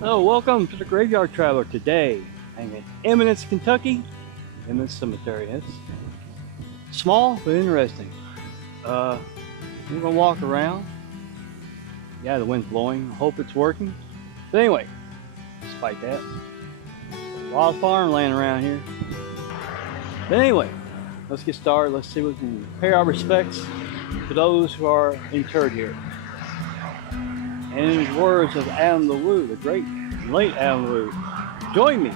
Hello, welcome to the Graveyard Traveler. Today, I'm in Eminence, Kentucky, Eminence Cemetery. It's small but interesting. We're gonna walk around. Yeah, the wind's blowing. I hope it's working. But anyway, despite that, a lot of farmland around here. But anyway, let's get started. Let's see if we can pay our respects to those who are interred here. And in the words of Adam LaRue, the great late Adam LaRue, join me.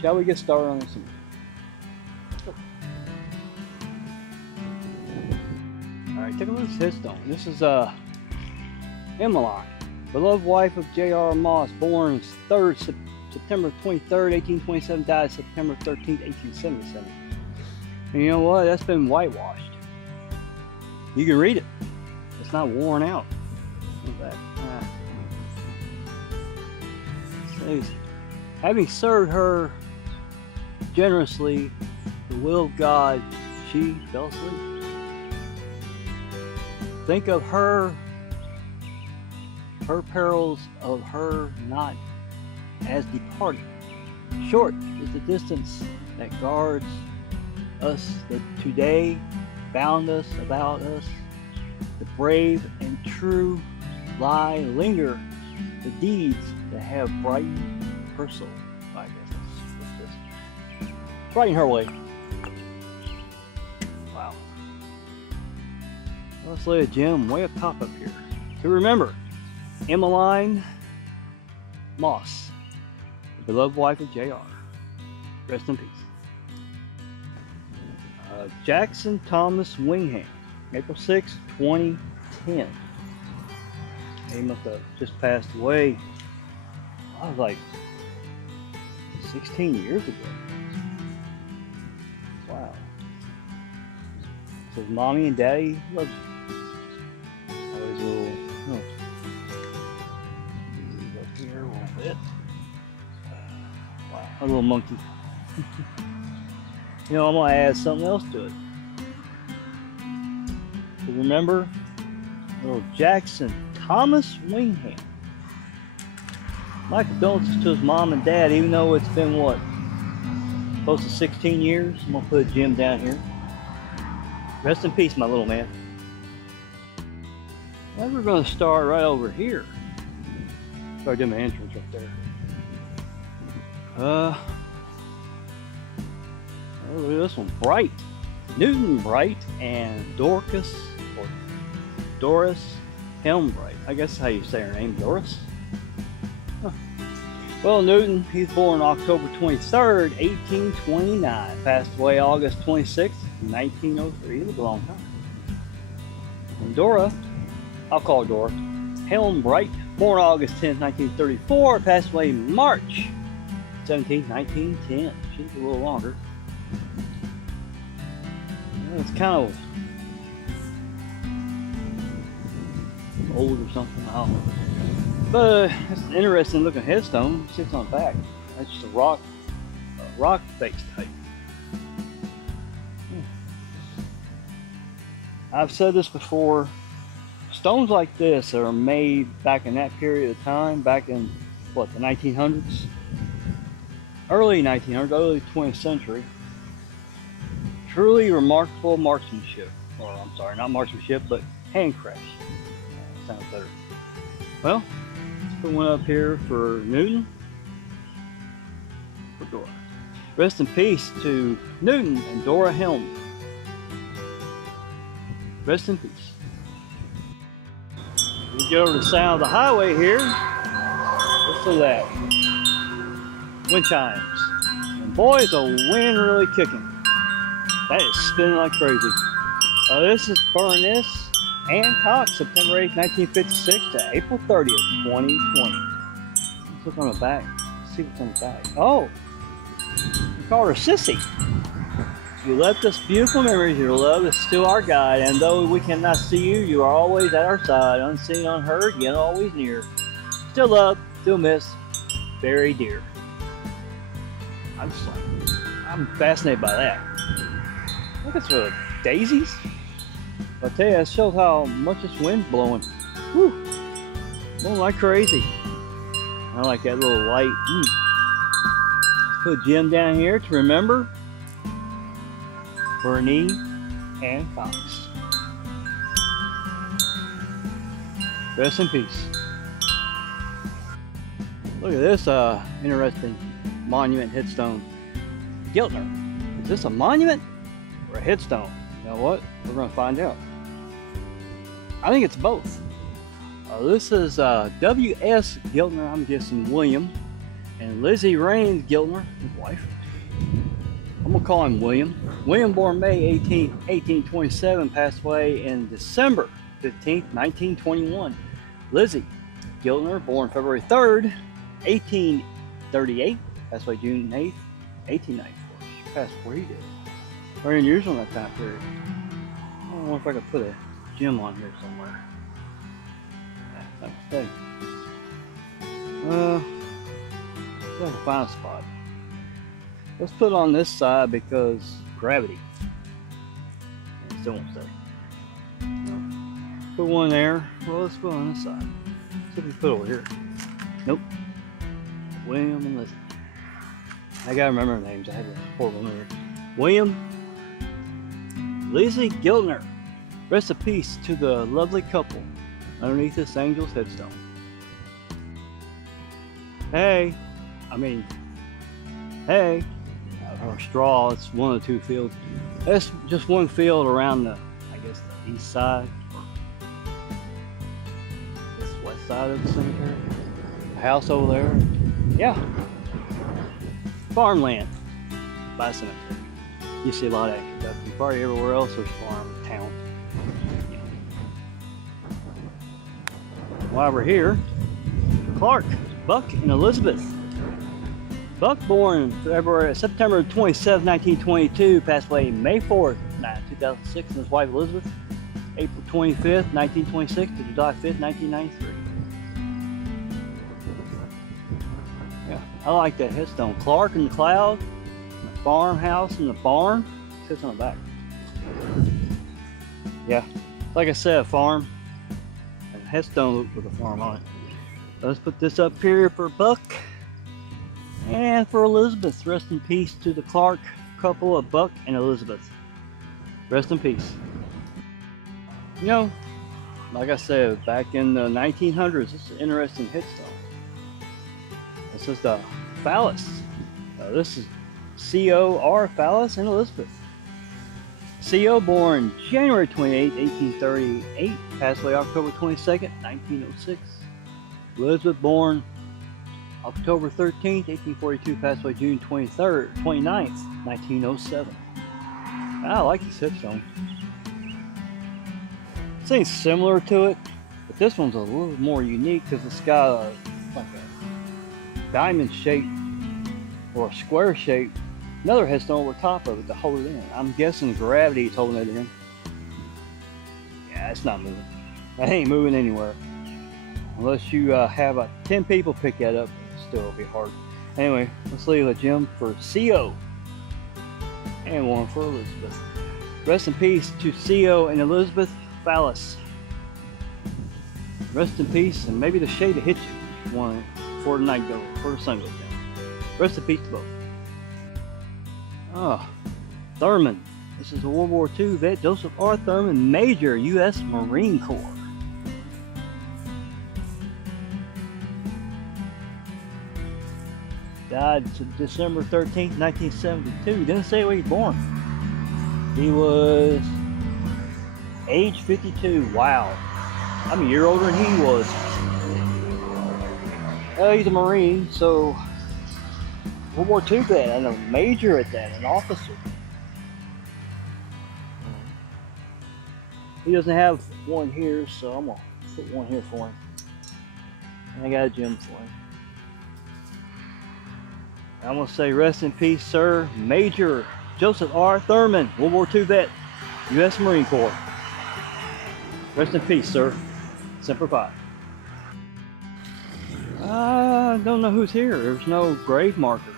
Shall we get started on this? Alright, take a look at this headstone. This is Emmeline, beloved wife of J.R. Moss, born September 23rd, 1827, died September 13th, 1877. And you know what? That's been whitewashed. You can read it. It's not worn out. That. Says, having served her generously the will of God, she fell asleep. Think of her perils of her not as departed. Short is the distance that guards us, that today bound us about us. The brave and true lie linger the deeds that have brightened her soul. I guess that's this. Brighten her way. Wow. Let's lay a gem way up top up here. To remember, Emmeline Moss, the beloved wife of J.R. Rest in peace. Jackson Thomas Wingham, April 6, 2010. He must have just passed away. I was like 16 years ago. Wow. So mommy and daddy loves you. Always a little, up here a little bit. Wow, a little monkey. You know, I'm gonna add something else to it. So remember, little Jackson Thomas Wingham. My condolences to his mom and dad, even though it's been what? Close to 16 years. I'm gonna put a gem down here. Rest in peace, my little man. Now we're gonna start right over here. Start doing the entrance right there. Oh, look at this one. Bright. Newton Bright and Doris Helmbright. I guess that's how you say her name, Doris. Huh. Well, Newton, he's born October 23rd, 1829. Passed away August 26th, 1903. He lived a long time. And Dora, I'll call her Dora, Helmbright, born August 10th, 1934. Passed away March 17th, 1910. She's a little longer. It's kind of old or something, I don't know. But it's an interesting looking headstone. It sits on the back. That's just a rock face type. I've said this before. Stones like this are made back in that period of time, back in what, the 1900s? Early 1900s, early 20th century. Truly remarkable marksmanship. Or I'm sorry, not marksmanship, but handcrafts. Sounds better. Well, let's put one up here for Newton. For Dora. Rest in peace to Newton and Dora Helm. Rest in peace. We get over the sound of the highway here. Listen to that. Wind chimes. And boy, is the wind really kicking. That is spinning like crazy. This is Furnace Hancock, September 8th, 1956 to April 30th, 2020. Let's look on the back. Let's see what's on the back. Oh, we called her Sissy. You left us beautiful memories. Your love is still our guide, and though we cannot see you, you are always at our side, unseen, unheard, yet always near. Still love, still miss, very dear. I'm fascinated by that. Look at the daisies. I tell you, that shows how much this wind's blowing. Whew. Blowing like crazy. I like that little light. Put a gem down here to remember Bernie and Fox. Rest in peace. Look at this interesting monument headstone. Giltner. Is this a monument or a headstone? You know what? We're going to find out. I think it's both. This is W.S. Giltner, I'm guessing William, and Lizzie Raines Giltner, his wife. I'm going to call him William. William, born May 18, 1827, passed away in December 15, 1921. Lizzie Giltner, born February 3rd, 1838, passed away June 8th, 1894. She passed before he did. Very unusual in that time period. I don't know if I could put a gem on here somewhere. Let's see. Gotta find a spot. Let's put it on this side because gravity. It still won't stay. Put one there. Well, let's put it on this side. See if we put it over here. Nope. William and Lizzie. I gotta remember their names. I had to report them here. William, Lizzie Giltner. Rest in peace to the lovely couple underneath this angel's headstone. Hey, or straw, it's one of the two fields. That's just one field around the, I guess, the east side, this west side of the cemetery. The house over there, yeah. Farmland by cemetery. You see a lot of activity. Probably everywhere else there's farm, town. While we're here, Clark, Buck, and Elizabeth. Buck, born September 27, 1922, passed away May 4th, 2006, and his wife Elizabeth, April 25th, 1926 to July 5th, 1993. Yeah, I like that headstone. Clark and the cloud, and the farmhouse and the barn. It sits on the back. Yeah, like I said, a farm. And headstone with a farm on it. Let's put this up here for Buck. And for Elizabeth, rest in peace to the Clark couple of Buck and Elizabeth. Rest in peace. You know, like I said, back in the 1900s, this is an interesting headstone. This is the Phallus. This is C.O.R. Phallus and Elizabeth. C.O. born January 28, 1838, passed away October 22nd, 1906. Elizabeth born October 13th, 1842, passed away June 29th, 1907. I like this headstone. Something similar to it, but this one's a little more unique because it's got like a diamond shape or a square shape. Another headstone over top of it to hold it in. I'm guessing gravity is holding it in. Yeah, it's not moving. That ain't moving anywhere. Unless you have 10 people pick that up. Still will be hard. Anyway, let's leave a gem for C.O. and one for Elizabeth. Rest in peace to C.O. and Elizabeth Phallus. Rest in peace, and maybe the shade will hit you one before the night goes, before the sun goes down. Rest in peace to both. Thurman. This is a World War II vet, Joseph R. Thurman, Major, U.S. Marine Corps. Died December 13th, 1972. Didn't say where he was born. He was age 52. Wow. I'm a year older than he was. He's a Marine, so World War II vet, and a major at that, an officer. He doesn't have one here, so I'm gonna put one here for him. And I got a gem for him. I'm going to say rest in peace, sir. Major Joseph R. Thurman, World War II vet, U.S. Marine Corps. Rest in peace, sir. Semper Fi. I don't know who's here. There's no grave marker.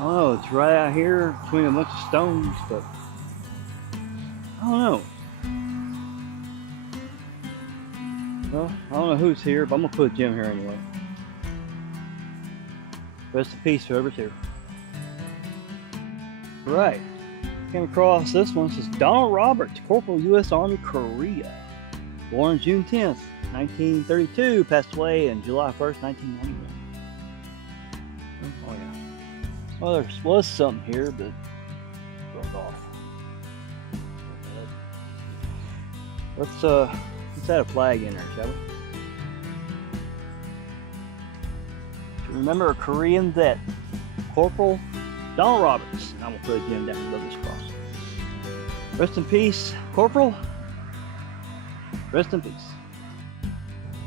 Oh, it's right out here between a bunch of stones, but I don't know. Well, I don't know who's here, but I'm gonna put Jim here anyway. Rest in peace, whoever's here. Right. Came across this one. It says Donald Roberts, Corporal, U.S. Army, Korea. Born June 10th, 1932. Passed away on July 1st, 1991. Oh yeah. Well, there was something here, but it broke off. Let's add a flag in there, shall we? To remember a Korean vet, Corporal Donald Roberts. And I'm gonna put Jim down above this cross. Rest in peace, Corporal. Rest in peace.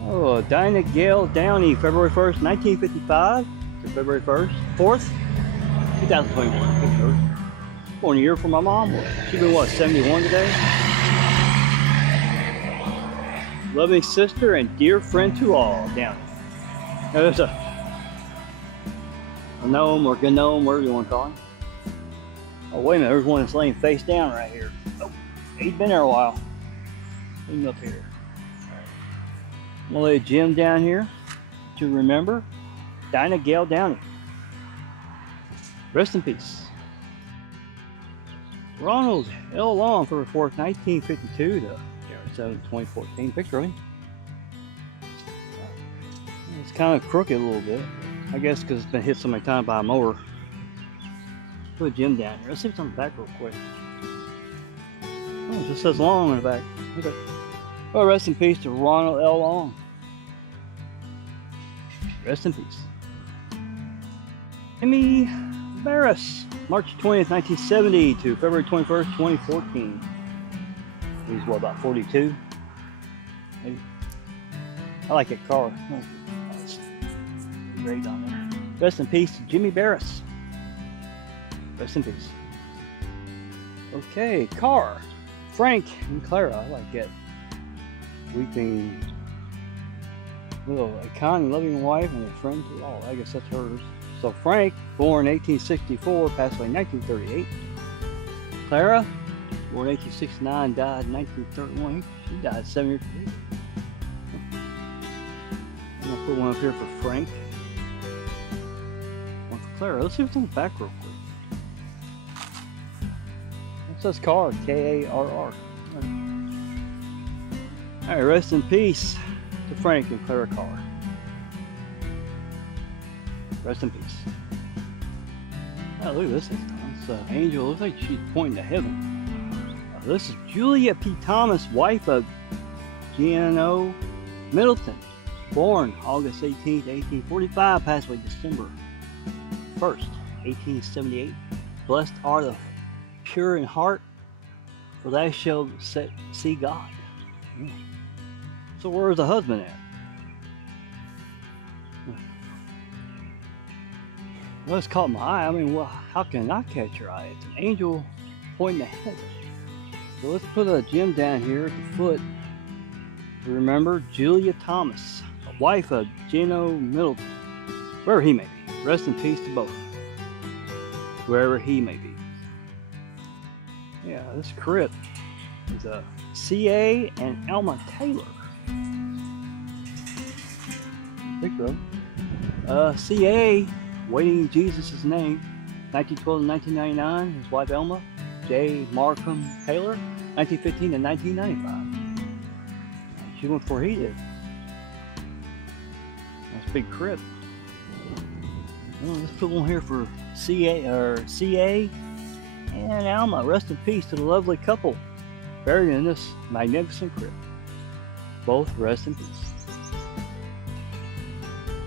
Oh, Dinah Gale Downey, February 1st, 1955 to February 4th, 2021. Born a year for my mom. She's been what, 71 today? Loving sister and dear friend to all, Downey. Now there's a gnome or gnome, whatever you want to call him. Oh, wait a minute, there's one that's laying face down right here. Oh, he's been there a while. Leave him up here. I'm gonna lay Jim down here to remember Dinah Gale Downey. Rest in peace. Ronald L. Long, February 4th, 1952 to January 7th, 2014. Picture of him. It's kind of crooked a little bit. I guess because it's been hit so many times by a mower. Put Jim down here. Let's see what's on the back real quick. Oh, it just says Long on the back. Okay. Well, rest in peace to Ronald L. Long. Rest in peace. Emmy Barris, March 20th, 1970 to February 21st, 2014. He's what, about 42? Maybe. I like that car. It's great on there. Rest in peace to Jimmy Barris. Rest in peace. Okay, car. Frank and Clara. I like that. Weeping little kind, loving wife and a friend to all. I guess that's hers. So Frank, born 1864, passed away in 1938. Clara, born 1869, died in 1931. She died 7 years later. I'm gonna put one up here for Frank. One for Clara. Let's see what's on the back real quick. It says car, K-A-R-R. Alright, rest in peace to Frank and Clara Carr. Rest in peace. Oh, look at this. It's an angel. Looks like she's pointing to heaven. This is Julia P. Thomas, wife of Gino Middleton. Born August 18th, 1845. Passed away December 1st, 1878. Blessed are the pure in heart, for they shall see God. Yeah. So where's the husband at? Well, it's caught my eye. I mean, well, how can I catch your eye? It's an angel pointing to heaven. So let's put a gem down here at the foot to remember Julia Thomas, the wife of Gino Middleton, wherever he may be. Rest in peace to both, wherever he may be. Yeah, this crypt is a C.A. and Alma Taylor. Picture of C.A. waiting Jesus' name, 1912 to 1999. His wife Elma, J. Markham Taylor, 1915 to 1995. She went before he did. That's a big crypt. Well, let's put one here for C.A. and Alma. Rest in peace to the lovely couple buried in this magnificent crypt. Both rest in peace.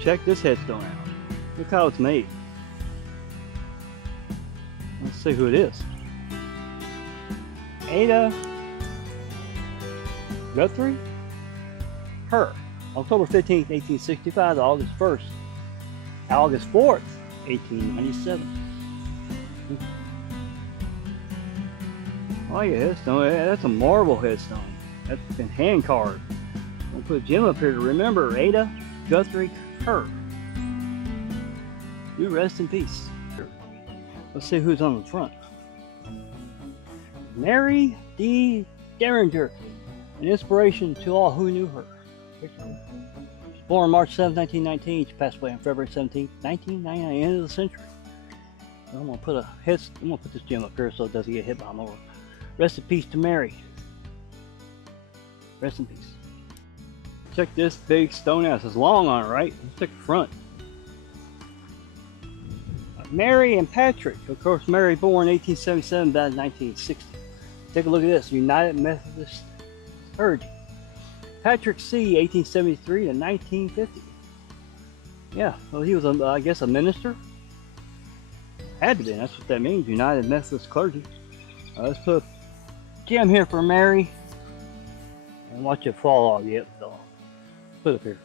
Check this headstone out. Look how it's made. Let's see who it is. Ada Guthrie. Her. October 15th, 1865 to August 4th, 1897. Oh yeah, headstone. That's a marble headstone. That's been hand carved. We'll put Jim up here to remember Ada Guthrie Kerr. You rest in peace. Let's see who's on the front. Mary D. Derringer, an inspiration to all who knew her. Born March 7, 1919. She passed away on February 17, 1999, end of the century. I'm gonna put this gem up here so it doesn't get hit by a mower. Rest in peace to Mary. Rest in peace. Check this big stone house. It's long on it, right? Let's check the front. Mary and Patrick. Of course, Mary born 1877, died in 1960. Take a look at this. United Methodist Clergy. Patrick C. 1873 to 1950. Yeah, well, he was, I guess, a minister. Had to be. That's what that means. United Methodist Clergy. Let's put a gem here for Mary. And watch it fall off. Yep, so put it up here.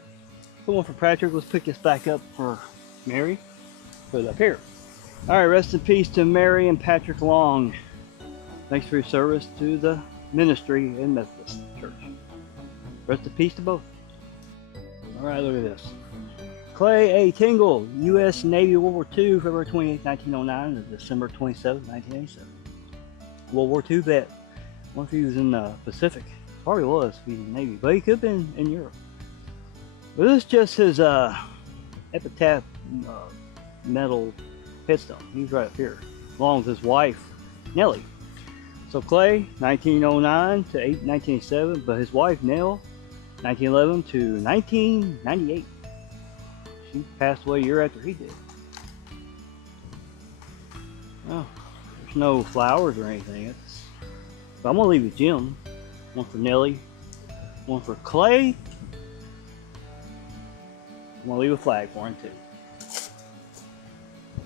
Put one for Patrick. Let's pick this back up for Mary. Put it up here. All right, rest in peace to Mary and Patrick Long. Thanks for your service to the ministry in Methodist Church. Rest in peace to both. All right, look at this. Clay A. Tingle, U.S. Navy, World War II, February 28, 1909 to December 27, 1987. World War II vet. I wonder if he was in the Pacific. Probably was if he was in the Navy, but he could have been in Europe. But this is just his epitaph metal headstone. He's right up here, along with his wife, Nellie. So Clay, 1909 to 1987, but his wife, Nell, 1911 to 1998. She passed away a year after he did. Well, there's no flowers or anything. But I'm gonna leave a gem. One for Nellie, one for Clay. I'm gonna leave a flag for him too.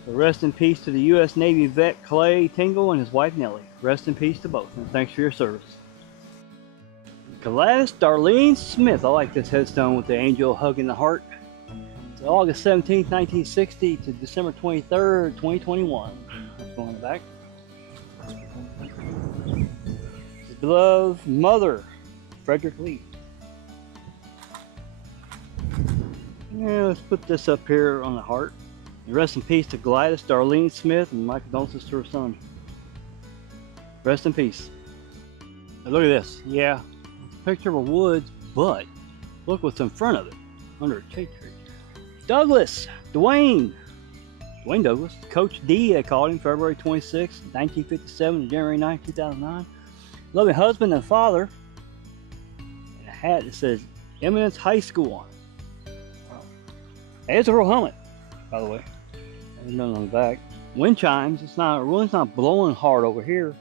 So rest in peace to the U.S. Navy vet Clay Tingle and his wife Nellie. Rest in peace to both, and thanks for your service. Gladys Darlene Smith. I like this headstone with the angel hugging the heart. It's August 17, 1960 to December 23rd, 2021. Let's go on the back. His beloved mother, Frederick Lee. Yeah, let's put this up here on the heart. And rest in peace to Gladys Darlene Smith, and my condolences to her son. Rest in peace. Now look at this. Yeah, it's a picture of a woods, but look what's in front of it, under a shade tree. Douglas, Dwayne Douglas, Coach D, I called him, February 26, 1957 to January 9, 2009. Loving husband and father. And a hat that says Eminence High School on it. Wow. Hey, it's a real helmet, by the way. There's nothing on the back. Wind chimes. It's not blowing hard over here,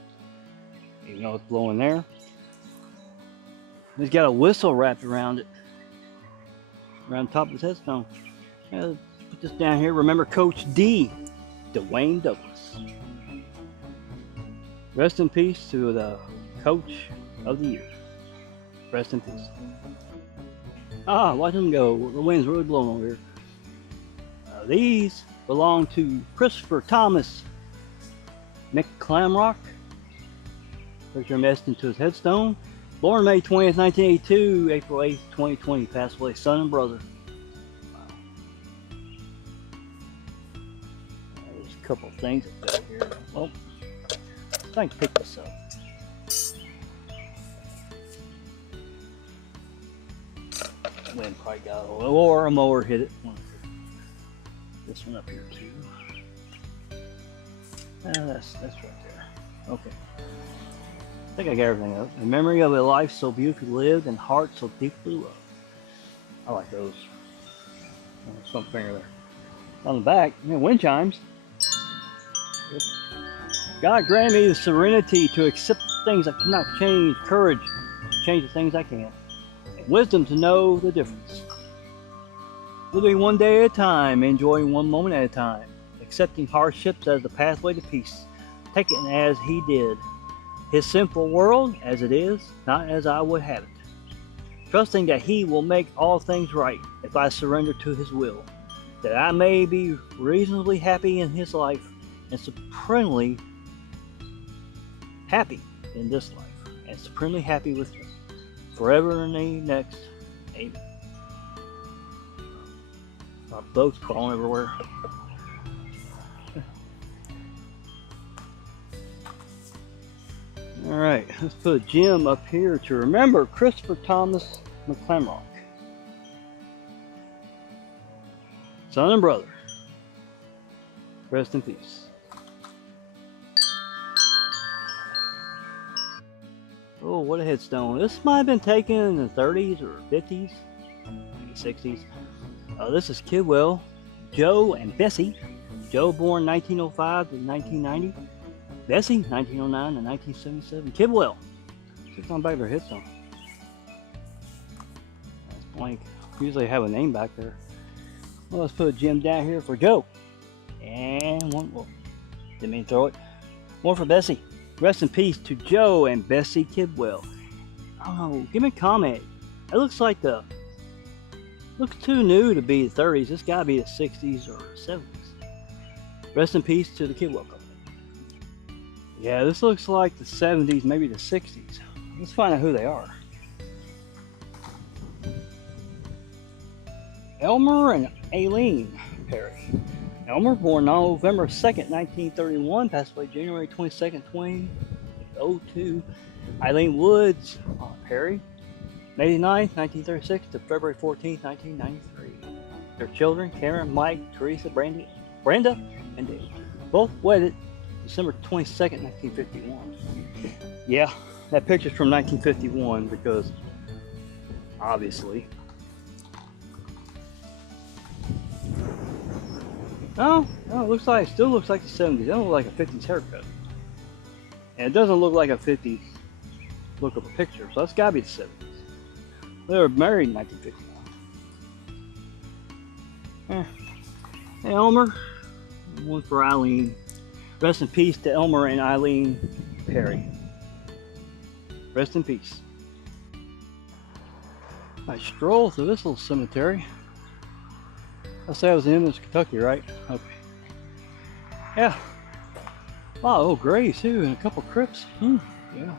even though it's blowing there. He's got a whistle wrapped around it, around the top of his headstone. Let's put this down here. Remember Coach D, Dwayne Douglas. Rest in peace to the Coach of the Year. Rest in peace. Ah, watch him go. The wind's really blowing over here. These belong to Christopher Thomas McClamrock. Picture messed into his headstone. Born May 20th, 1982, April 8th, 2020. Passed away, son and brother. There's a couple of things up here. Well, I can pick this up. Wind probably got a little, or a mower hit it. This one up here too. That's right there. Okay. I think I got everything up. In memory of a life so beautifully lived and heart so deeply loved. I like those. Some finger there. On the back, wind chimes. God grant me the serenity to accept things I cannot change, courage to change the things I can, and wisdom to know the difference. Living one day at a time, enjoying one moment at a time, accepting hardships as the pathway to peace, taking it as he did, his simple world as it is, not as I would have it. Trusting that he will make all things right if I surrender to his will, that I may be reasonably happy in his life and supremely happy in this life, and supremely happy with him, forever and the next. Amen. Our boats crawling everywhere. Alright, let's put a gem up here to remember Christopher Thomas McClamrock. son and brother. Rest in peace. Oh, what a headstone. This might have been taken in the 30s or 50s, maybe 60s. This is Kidwell, Joe and Bessie. Joe born 1905 to 1990. Bessie, 1909 to 1977. Kidwell. Just on back of their headstone. That's blank. Usually I have a name back there. Well, let's put a gem down here for Joe. And one more. Didn't mean to throw it. One for Bessie. Rest in peace to Joe and Bessie Kidwell. I don't know. Give me a comment. It looks like looks too new to be the 30s. It's got to be the 60s or 70s. Rest in peace to the Kidwell couple. Yeah, this looks like the 70s, maybe the 60s. Let's find out who they are. Elmer and Aileen Perry. Elmer, born November 2nd, 1931, passed away January 22nd, 2002. Aileen Woods Perry, May 9th, 1936 to February 14th, 1993. Their children, Karen, Mike, Teresa, Brenda, and Dave. Both wedded December 22nd, 1951. Yeah, that picture's from 1951 because, obviously. No, it still looks like the 70s. It doesn't look like a 50s haircut. And it doesn't look like a 50s look of a picture, so that's gotta be the 70s. They were married in 1951. Elmer, one for Eileen. Rest in peace to Elmer and Eileen Perry. Rest in peace. I strolled through this little cemetery. I say I was in Eminence, Kentucky, right? Okay. Yeah. Wow, old graves too, and a couple crypts. Yeah.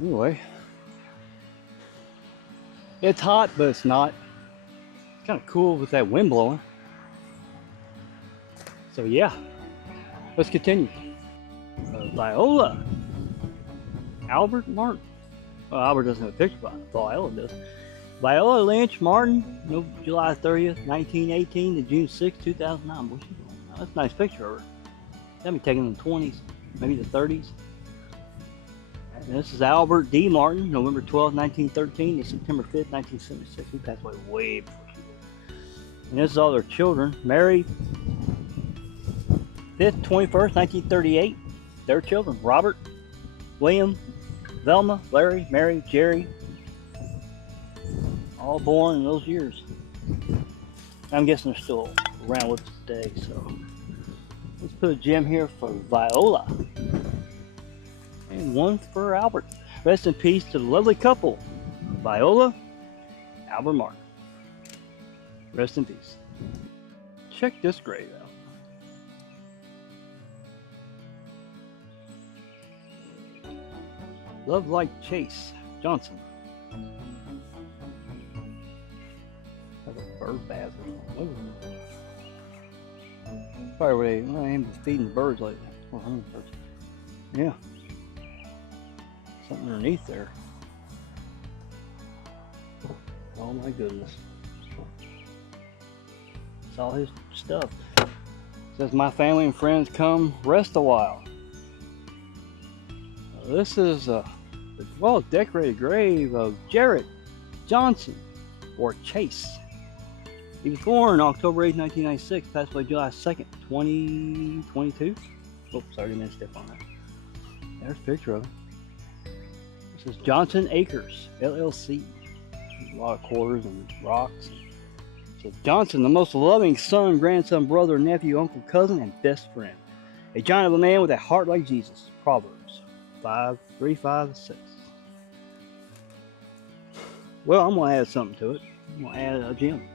Anyway. It's hot, but it's not. It's kind of cool with that wind blowing. So yeah. Let's continue. Viola. Albert Martin. Well, Albert doesn't have a picture, but Viola does. Viola Lynch Martin, July 30th, 1918 to June 6th, 2009. What's she doing? Oh, that's a nice picture of her. That'd be taken in the 20s, maybe the 30s. And this is Albert D. Martin, November 12th, 1913 to September 5th, 1976. He passed away way before she did. And this is all their children. Mary, 5th, 21st, 1938. Their children, Robert, William, Velma, Larry, Mary, Jerry. All born in those years. I'm guessing they're still around with us today, so let's put a gem here for Viola. And one for Albert. Rest in peace to the lovely couple, Viola, Albert Martin. Rest in peace. Check this grave out. Love Like Chase Johnson. Bird bath or something. Probably where they aim to feeding the birds lately. Or hummingbirds. Yeah. Something underneath there. Oh my goodness. It's all his stuff. It says, my family and friends come rest a while. This is a well decorated grave of Jarrett Johnson, or Chase. He was born October 8, 1996, passed away July 2nd, 2022. Oops, sorry, I didn't step on that. There's a picture of him. This is Johnson Acres, LLC. A lot of quarters and rocks. So Johnson, the most loving son, grandson, brother, nephew, uncle, cousin, and best friend. A giant of a man with a heart like Jesus. Proverbs 5:3, 5, 6. Well, I'm going to add something to it. I'm going to add a gem.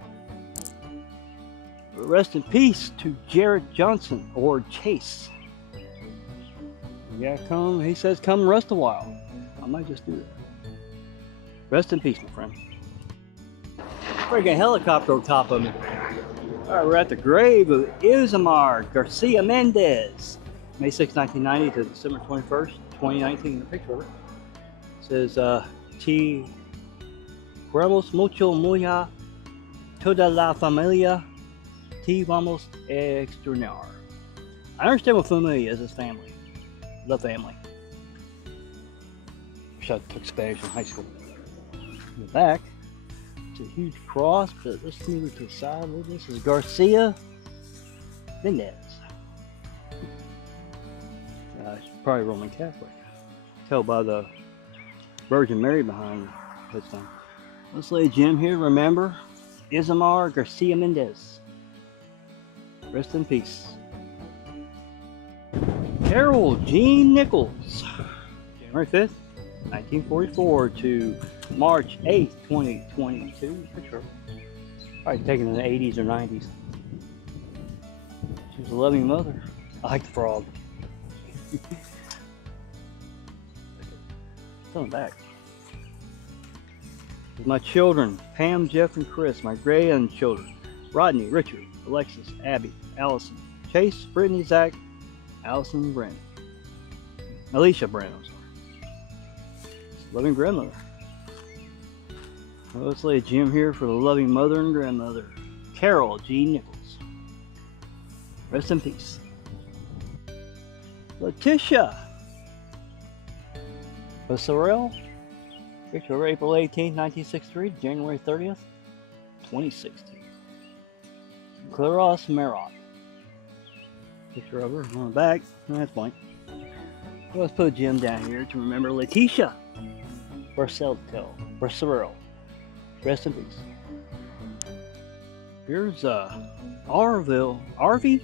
Rest in peace to Jarrett Johnson, or Chase. Yeah, he says come rest a while. I might just do that. Rest in peace, my friend. Freaking helicopter on top of me. Alright, we're at the grave of Isamar Garcia Mendez. May 6, 1990 to December 21st, 2019. The picture of it says, Queremos mucho muy a toda la familia motif almost extraordinaire. I understand what family is, it's family. The family. Wish I took Spanish in high school. In the back, it's a huge cross, but let's move it to the side a little bit. This is Garcia Mendez. She's probably Roman Catholic. Tell by the Virgin Mary behind the headstone. Let's lay a gem here. Remember, Isamar Garcia Mendez. Rest in peace. Carol Jean Nichols. January 5th, 1944 to March 8th, 2022. Picture. Probably taken in the 80s or 90s. She was a loving mother. I like the frog. It's on the back. With my children, Pam, Jeff, and Chris, my grandchildren, Rodney, Richard, Alexis, Abby, Allison, Chase, Brittany, Zach, Allison, and Brandon. Alicia Brandon, I'm sorry. Loving grandmother. Well, let's lay a gem here for the loving mother and grandmother, Carol G. Nichols. Rest in peace. Letitia Sorrell. Picture April 18, 1963, January 30th, 2016. Claros Marot. Picture of her on the back. That's blank. Let's put a gem down here to remember Letitia Barceltel. Rest in peace. Here's Arvy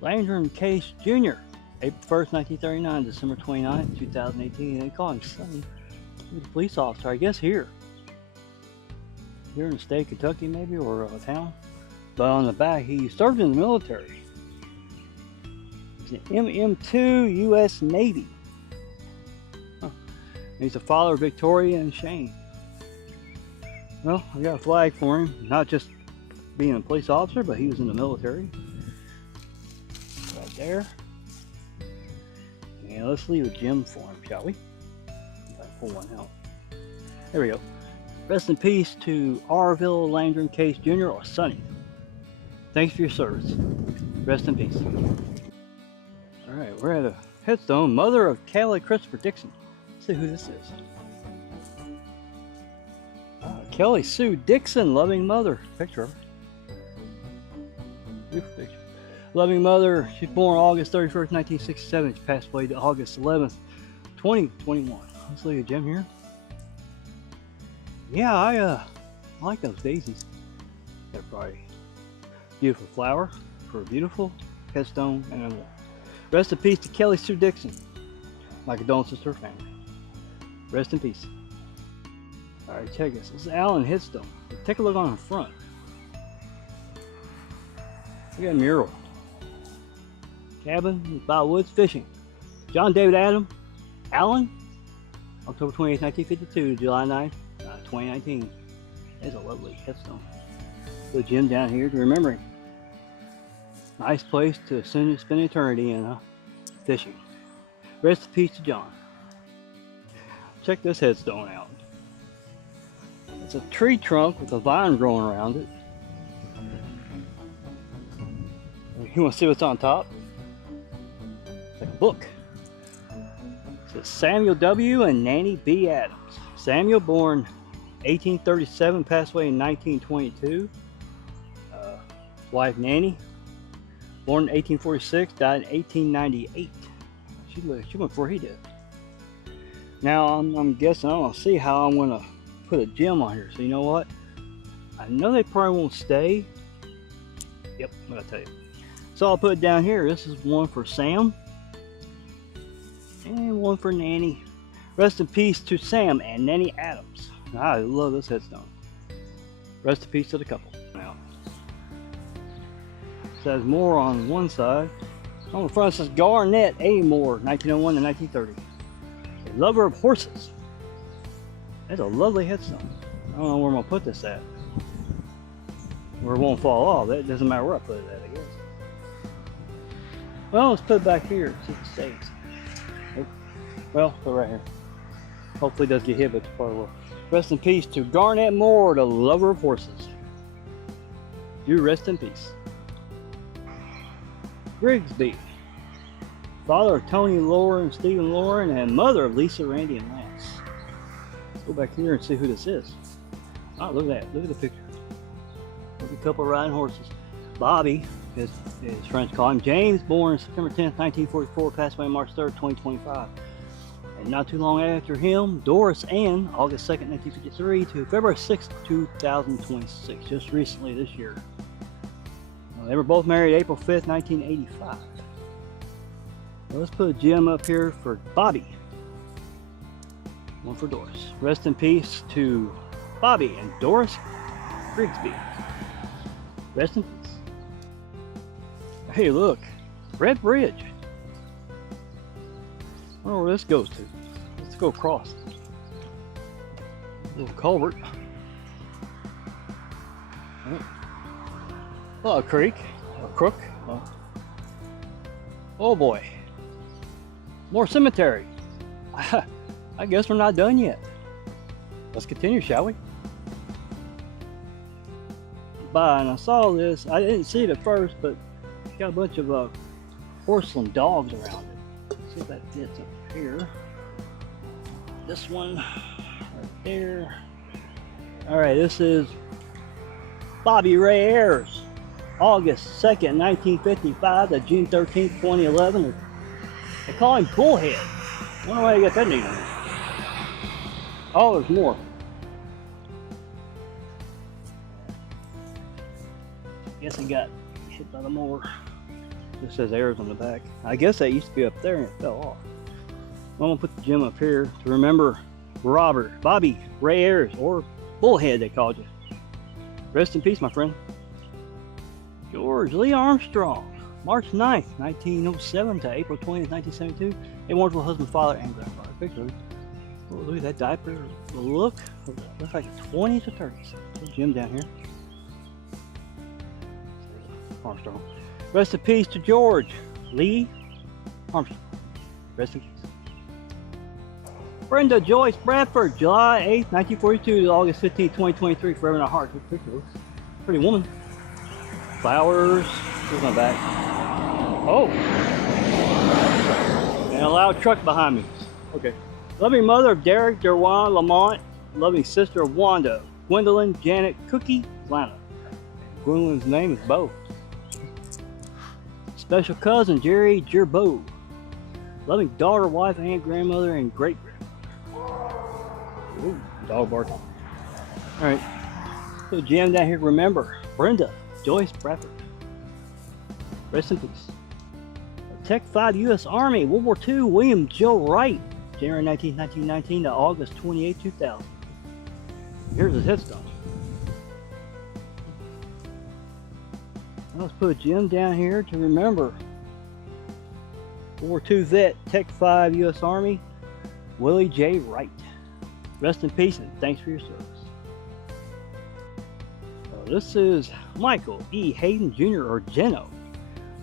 Landrum Case Jr. April 1st, 1939, December 29th, 2018. They call him Sonny. He was a police officer, I guess here in the state of Kentucky maybe, or a town. But on the back, he served in the military. He's an MM2 U.S. Navy. Huh. He's the father of Victoria and Shane. Well, I got a flag for him. Not just being a police officer, but he was in the military. Right there. And let's leave a gem for him, shall we? If I pull one out. There we go. Rest in peace to Arville Landrum Case Jr. or Sonny. Thanks for your service. Rest in peace. Alright, we're at a headstone. Mother of Kelly Christopher Dixon. Let's see who this is. Kelly Sue Dixon, loving mother. Picture of her. Beautiful picture. Loving mother. She's born August 31st, 1967. She passed away August 11th, 2021. Let's leave a gem here. Yeah, I like those daisies. They're probably beautiful flower for a beautiful headstone and a wall. Rest in peace to Kelly Sue Dixon. My condolences to her family. Rest in peace. Alright, check this. This is Allen headstone. Take a look on the front. We got a mural. Cabin by woods fishing. John David Allen, October 28, 1952 to July 9, 2019. There's a lovely headstone. Put a gem down here to remember him. Nice place to spend eternity in fishing. Rest in peace to John. Check this headstone out. It's a tree trunk with a vine growing around it. You want to see what's on top? It's like a book. It says Samuel W. and Nanny B. Adams. Samuel, born 1837, passed away in 1922. His wife Nanny, born in 1846, died in 1898. She went before he did. Now I'm guessing I want to see how I'm going to put a gem on here. So you know what? I know they probably won't stay. Yep, I'm going to tell you. So I'll put it down here. This is one for Sam and one for Nanny. Rest in peace to Sam and Nanny Adams. I love this headstone. Rest in peace to the couple. Now, it says more on one side. On the front it says Garnett A. Moore, 1901 to 1930. A lover of horses. That's a lovely headstone. I don't know where I'm going to put this at. Where it won't fall off. That doesn't matter where I put it at, I guess. Well, let's put it back here. See if it stays. Nope. Well, put it right here. Hopefully it does get hit, but it probably will. Rest in peace to Garnett Moore, the lover of horses. Do rest in peace. Grigsby, father of Tony Lauren, Stephen Lauren, and mother of Lisa, Randy, and Lance. Let's go back here and see who this is. Oh, look at that. Look at the picture. Look at a couple riding horses. Bobby, as his friends call him. James, born September 10th, 1944, passed away March 3rd, 2025. And not too long after him, Doris Ann, August 2nd, 1953 to February 6th, 2026, just recently this year. They were both married April 5th, 1985. Well, let's put a gem up here for Bobby. One for Doris. Rest in peace to Bobby and Doris Grigsby. Rest in peace. Hey, look, Red Bridge. I don't know where this goes to. Let's go across. Little culvert. Oh, a creek, a crook. Oh boy, more cemetery. I guess we're not done yet. Let's continue, shall we? And I saw this. I didn't see it at first, but it's got a bunch of porcelain dogs around it. Let's see if that fits up here. This one right there. All right, this is Bobby Ray Ayers, August 2nd, 1955 to June 13th, 2011. They call him Bullhead. I don't know why they got that name on it. Oh, there's more. Guess he got hit by the mower. Just says Ayers on the back. I guess that used to be up there and it fell off. I'm gonna put the gem up here to remember Bobby Ray Ayers, or Bullhead they called you. Rest in peace, my friend. George Lee Armstrong, March 9th, 1907 to April 20th, 1972. A wonderful husband, father, and grandfather. Picture. Oh, look at that diaper. Looks like 20s or 30s. There's a gem down here. Armstrong. Rest in peace to George Lee Armstrong. Rest in peace. Brenda Joyce Bradford, July 8th, 1942 to August 15th, 2023. Forever in our heart. Good picture. Pretty woman. Flowers. Here's my back. Oh. And a loud truck behind me. Okay. Loving mother of Derek, Derwan, Lamont. Loving sister of Wanda, Gwendolyn, Janet, Cookie, Lana. Gwendolyn's name is Bo. Special cousin Jerry Gerbeau. Loving daughter, wife, aunt, grandmother, and great grandmother. Ooh, dog barking. Alright. Put a gem down here. Remember, Brenda Joyce Bradford. Rest in peace. Tech 5 U.S. Army, World War II, William Joe Wright. January 19, 1919 to August 28, 2000. Here's his headstone. Let's put a gem down here to remember World War II vet, Tech 5 U.S. Army, Willie J. Wright. Rest in peace and thanks for your service. This is Michael E. Hayden Jr. or Geno.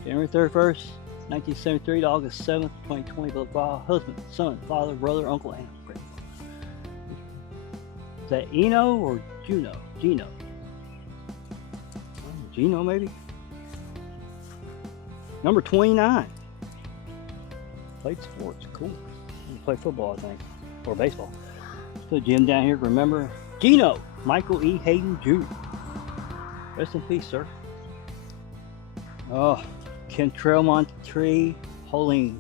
January 31st, 1973 to August 7th, 2020. Husband, son, father, brother, uncle, and grandfather. Is that Eno or Juno? Gino. Gino, maybe? Number 29. Played sports. Cool. He played football, I think. Or baseball. Let's put a gem down here. Remember, Gino. Michael E. Hayden Jr. Rest in peace, sir. Oh, Kentrell Montree Holing.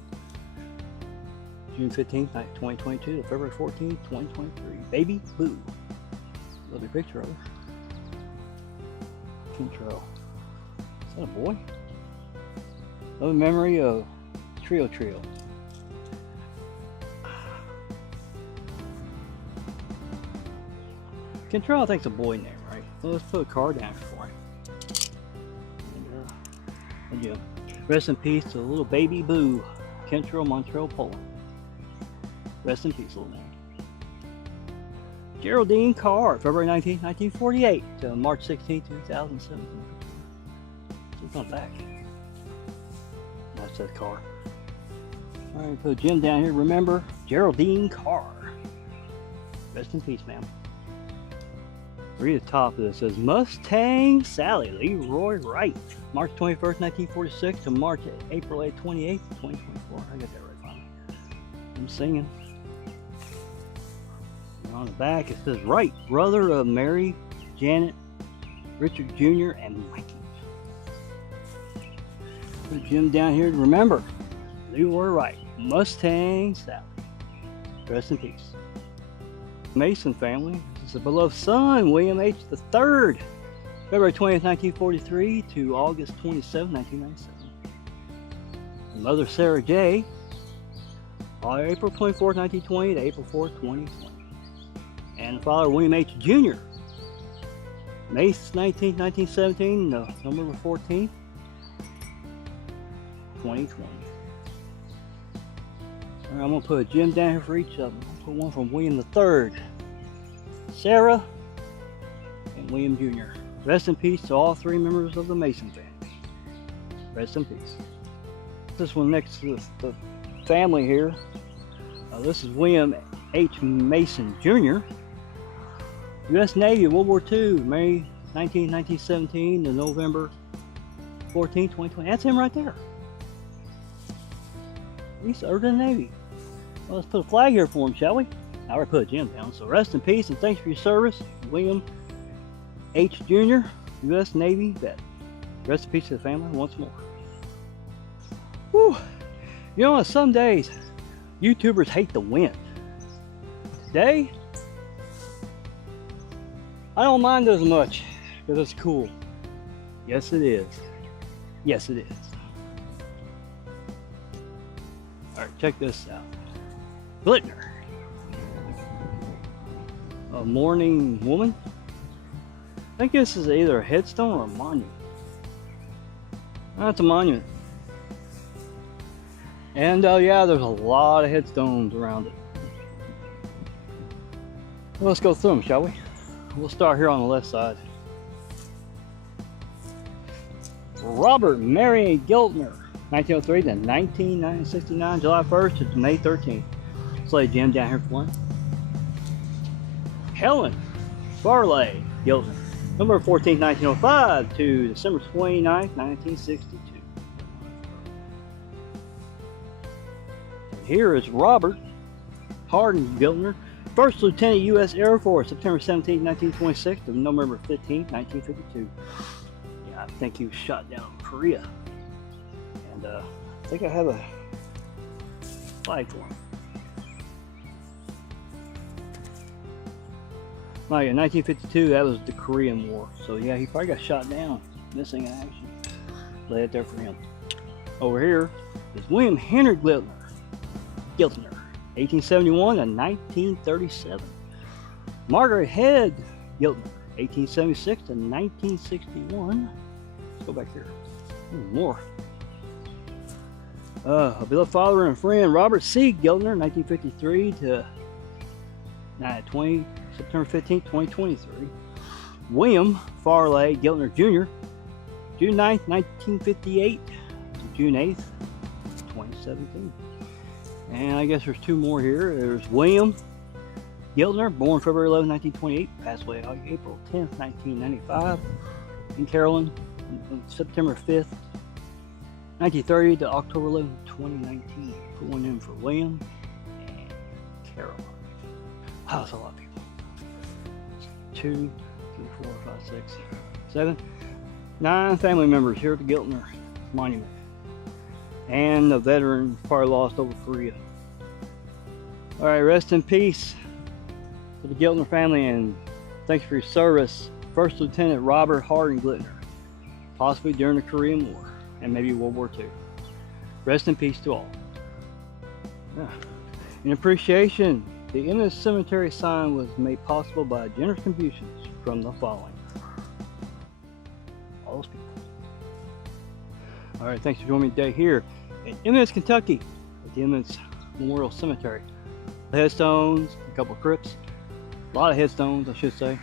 June 15th, 2022 to February 14th, 2023. Baby Boo. Lovely picture of her. Kentrell. Is that a boy? Loving memory of Trio. Kentrell, I think, is a boy name, right? Well, let's put a card down for him. And yeah. Rest in peace to little baby Boo, Kentrell, Montreal, Poland. Rest in peace, little man. Geraldine Carr, February 19, 1948 to March 16, 2017. She's not back. That's that Carr. Alright, put a gem down here. Remember, Geraldine Carr. Rest in peace, ma'am. Read the top of this. It says Mustang Sally Leroy Wright, March 21st, 1946 to April 28th, 2024. I got that right finally. I'm singing. And on the back it says Wright, brother of Mary, Janet, Richard Jr., and Mikey. Put Jim down here to remember. Leroy Wright, Mustang Sally. Rest in peace. Mason family. This is a beloved son, William H. III, February 20th, 1943 to August 27th, 1997. And mother Sarah J. April 24th, 1920 to April 4th, 2020. And father William H. Jr. May 19th, 1917 to November 14th, 2020. All right, I'm going to put a gem down here for each of them. I'll put one from William III, Sarah, and William Jr. Rest in peace to all three members of the Mason family. Rest in peace. This one next to the family here. This is William H. Mason Jr. U.S. Navy, World War II, May 19, 1917 to November 14, 2020. That's him right there. He served in the Navy. Well, let's put a flag here for him, shall we? I already put a gem down. So rest in peace and thanks for your service, William H. Jr., U.S. Navy vet. Rest in peace to the family once more. Whew. You know what? Some days YouTubers hate the wind. Today, I don't mind as much because it's cool. Yes, it is. Yes, it is. All right, check this out. Glittner, a mourning woman. I think this is either a headstone or a monument. That's a monument. And yeah, there's a lot of headstones around it. Well, let's go through them, shall we? We'll start here on the left side. Robert Marion Giltner, 1903 to 1969, July 1st to May 13th. Let's lay a gem down here for one. Helen Farley Giltner, November 14th, 1905 to December 29th, 1962. Here is Robert Hardin Giltner, First Lieutenant U.S. Air Force, September 17, 1926 to November 15, 1952. Yeah, I think he was shot down in Korea. And I think I have a flag for him. Like in 1952, that was the Korean War. So yeah, he probably got shot down, missing in action. Lay it there for him. Over here is William Henry Giltner, 1871 to 1937. Margaret Head Giltner, 1876 to 1961. Let's go back here. More. A beloved father and friend, Robert C. Giltner, 1953 to September 15, 2023. William Farley Giltner Jr., June 9, 1958 to June 8, 2017. And I guess there's two more here. There's William Giltner, born February 11, 1928, passed away April 10, 1995. And Carolyn, September 5th, 1930 to October 11, 2019. Put one in for William and Carolyn. Wow, that's a lot of people. 2, 3, 4, 5, 6, 7, 9 family members here at the Giltner Monument. And the veteran probably lost over Korea. All right, rest in peace to the Giltner family, and thanks for your service, First Lieutenant Robert Hardin Giltner, possibly during the Korean War and maybe World War II. Rest in peace to all. In appreciation, the Eminence Cemetery sign was made possible by generous contributions from the following. All those people. All right, thanks for joining me today here in Eminence, Kentucky, at the Eminence Memorial Cemetery. The headstones, a couple of crypts, a lot of headstones, I should say.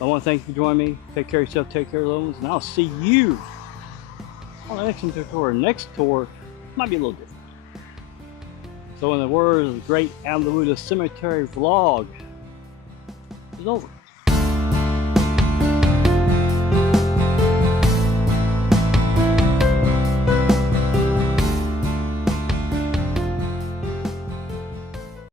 I want to thank you for joining me. Take care of yourself, take care of those, and I'll see you on the next tour. Next tour might be a little different. So in the words of the great Alameda Cemetery vlog, is over.